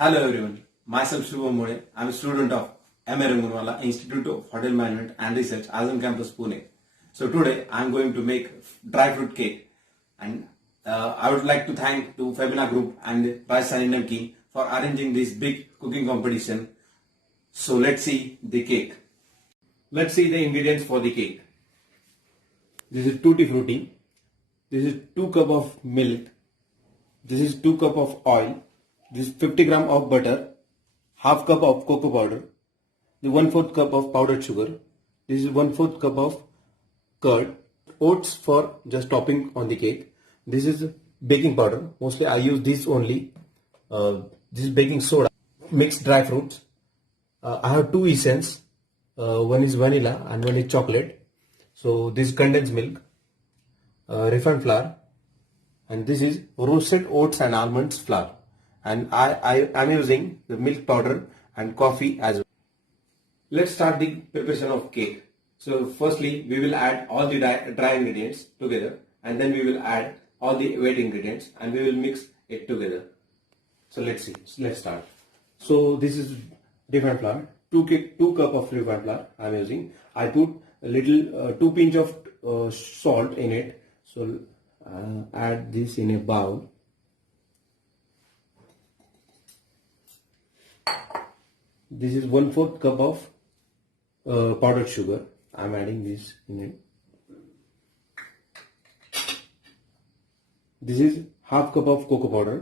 Hello everyone, myself Shubham Mode. I'm a student of M.A. Rangunwala Institute of Hotel Management and Research, Azam Campus, Pune. So today I'm going to make dry fruit cake, and I would like to thank to Fabina Group and Rajasthan Namkeen for arranging this big cooking competition. So let's see the cake. Let's see the ingredients for the cake. This is tutti frutti. This is 2 cup of milk. This is 2 cup of oil. This is 50 gram of butter, half cup of cocoa powder, the 1/4 cup of powdered sugar. This is 1/4 cup of curd, oats for just topping on the cake. This is baking powder. Mostly I use this only. This is baking soda. Mixed dry fruits. I have two essence. One is vanilla and one is chocolate. So this is condensed milk, refined flour, and this is roasted oats and almonds flour. And I am using the milk powder and coffee as well. Let's start the preparation of cake. So firstly we will add all the dry ingredients together, and then we will add all the wet ingredients and we will mix it together. So let's see. Let's start. So this is refined flour. 2 cup of refined flour I am using. I put a little 2 pinch of salt in it. So add this in a bowl. This is 1/4 cup of powdered sugar. I am adding this in it. This is half cup of cocoa powder.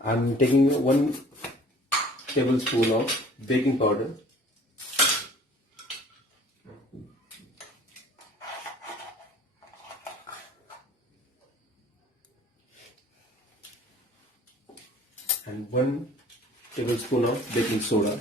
I am taking 1 tablespoon of baking powder. And 1 tablespoon of baking soda.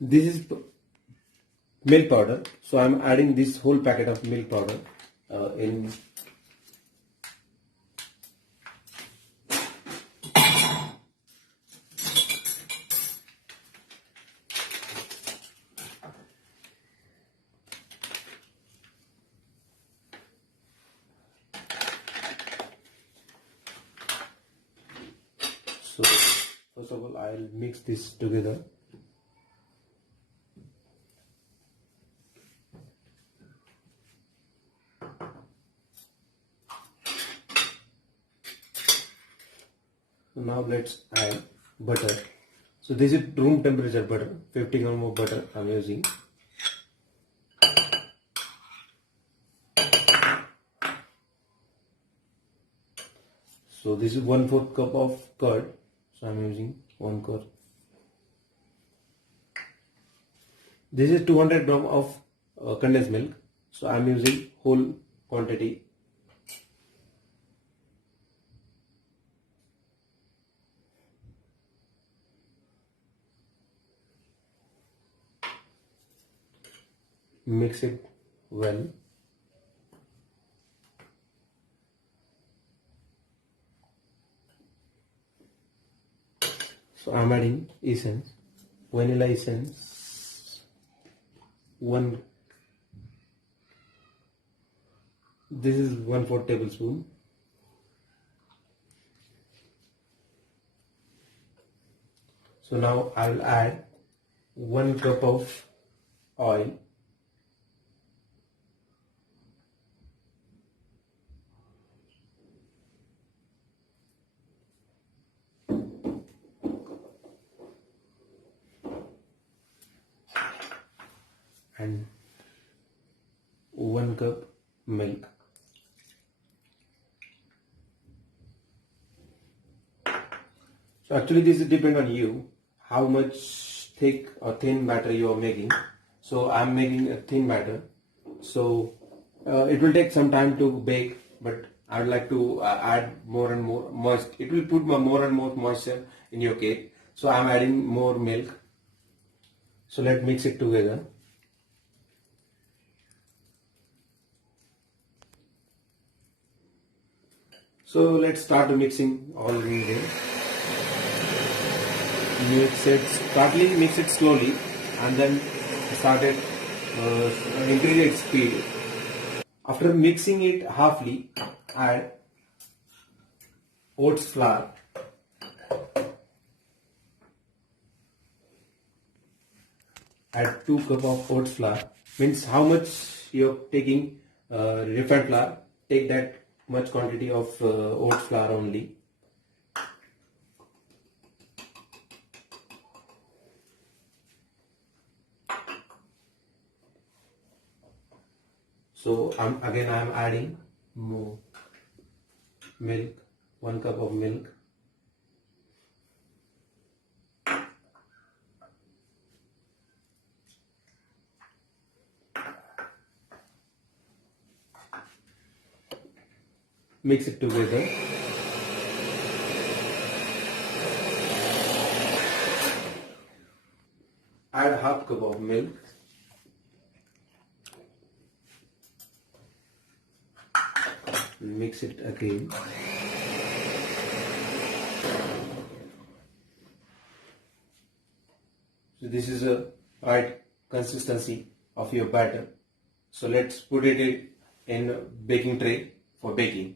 This is milk powder, so I am adding this whole packet of milk powder in. So first of all I will mix this together. Now let's add butter. So this is room temperature butter, 50 gram of butter I am using. So this is 1/4 cup of curd, so I am using 1 cup. This is 200 gram of condensed milk, so I am using whole quantity. Mix it well. So I am adding essence, vanilla essence, 1. This is 1/4 tablespoon. So now I will add 1 cup of oil. And 1 cup milk. So actually this is depend on you how much thick or thin batter you are making. So I am making a thin batter. So it will take some time to bake, but I would like to add more and more moist. It will put more and more moisture in your cake. So I am adding more milk. So let's mix it together. So let's start mixing all ingredients. Mix it slowly, and then started increase its speed. After mixing it halfly, add oats flour. Add 2 cup of oats flour. Means how much you're taking refined flour, take that much quantity of oats flour only. So I'm adding more milk, 1 cup of milk. Mix it together. Add half cup of milk. Mix it again. So this is a right consistency of your batter. So let's put it in a baking tray for baking.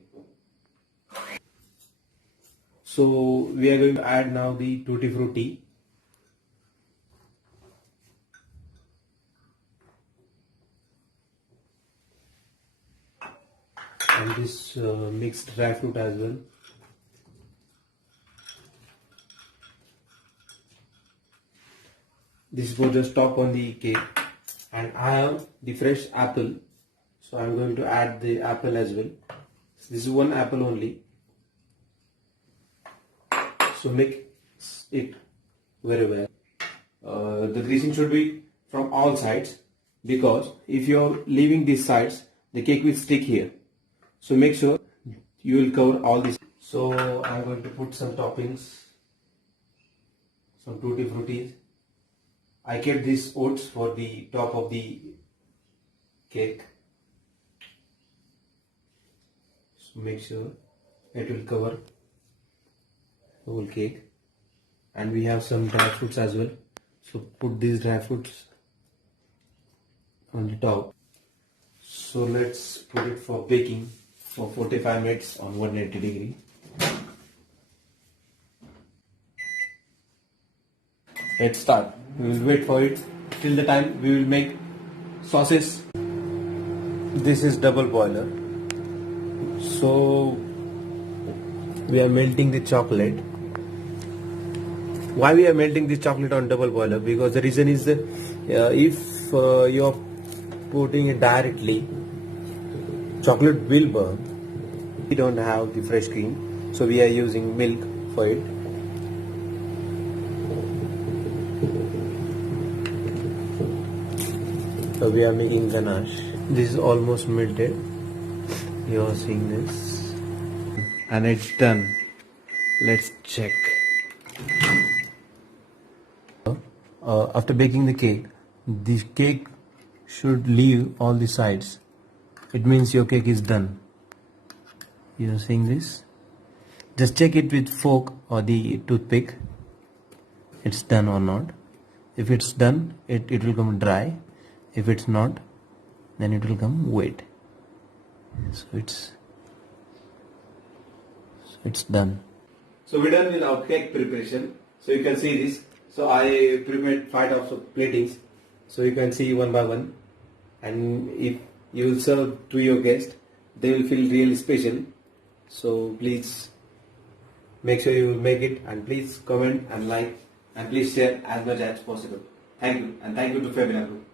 So we are going to add now the tutti frutti. And this mixed dry fruit as well. This goes just top on the cake, and I have the fresh apple, so I'm going to add the apple as well. So this is 1 apple only. So mix it very well. The greasing should be from all sides, because if you're leaving these sides, the cake will stick here. So make sure you will cover all this. So I'm going to put some toppings, some tutti fruttis. I kept these oats for the top of the cake. So make sure it will cover the whole cake. And we have some dry fruits as well. So put these dry fruits on the top. So let's put it for baking for 45 minutes on 180 degree. Let's start. We will wait for it till the time we will make sauces. This is double boiler. So we are melting the chocolate. Why we are melting the chocolate on double boiler? Because the reason is that if you are putting it directly, chocolate will burn. We don't have the fresh cream, so we are using milk for it. So we are making ganache. This is almost melted. You are seeing this, and it's done. Let's check. After baking the cake should leave all the sides. It means your cake is done. You are seeing this? Just check it with fork or the toothpick. It's done or not. If it's done, it will come dry. If it's not, then it will come wet. So it's done. So we're done with our cake preparation. So you can see this. So I prepared 5 types of platings. So you can see one by one. And if you will serve to your guest, they will feel really special. So please make sure you make it, and please comment and like, and please share as much as possible. Thank you, and thank you to Femina Group.